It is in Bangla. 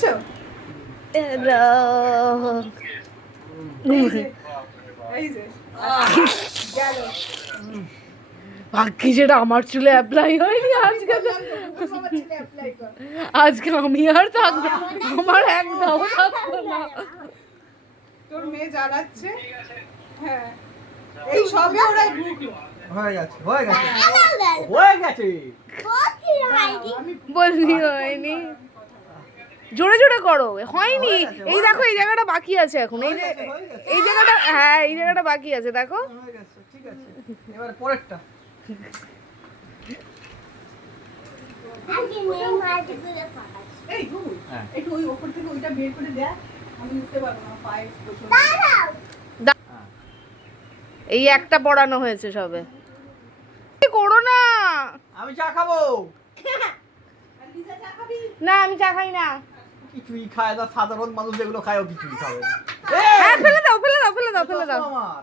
পাচ্ছো? এই যে গেল। ভাগ্যি যেটা আমার চুলে অ্যাপ্লাই হয়নি আজকে। আজকে আমি আর থাকবো, আমার একদম থাকবো না। তোর মেয়ে জ্বালাচ্ছে। হ্যাঁ, এই সবে ওরা ঢুকলো। হয়ে গেছে হয়ে গেছে হয়ে গেছে। বললি হয়নি, জোরে জোরে করো। হয়নি, এই দেখো এই জায়গাটা বাকি আছে এখন। এই যে এই জায়গাটা, হ্যাঁ এই জায়গাটা বাকি আছে দেখো। হয়ে গেছে, ঠিক আছে। এবার পরেরটা। এই দুধ, হ্যাঁ। একটু ওই ওপর থেকে ওইটা বের করে দেখ। আমি উঠতে পারবো না, পায়ে প্রচন্ড। হ্যাঁ। এই একটা পড়ানো হয়েছে সবে। করো না। আমি চা খাবো। আর লিজা চা খাবি? না আমি চা খাই না। কিছুই খায় না, সাধারণ মানুষ যেগুলো খায় ও কিছুই খাবে না। হ্যাঁ ফেলে দাও ফেলে দাও ফেলে দাও ফেলে দাও। আমার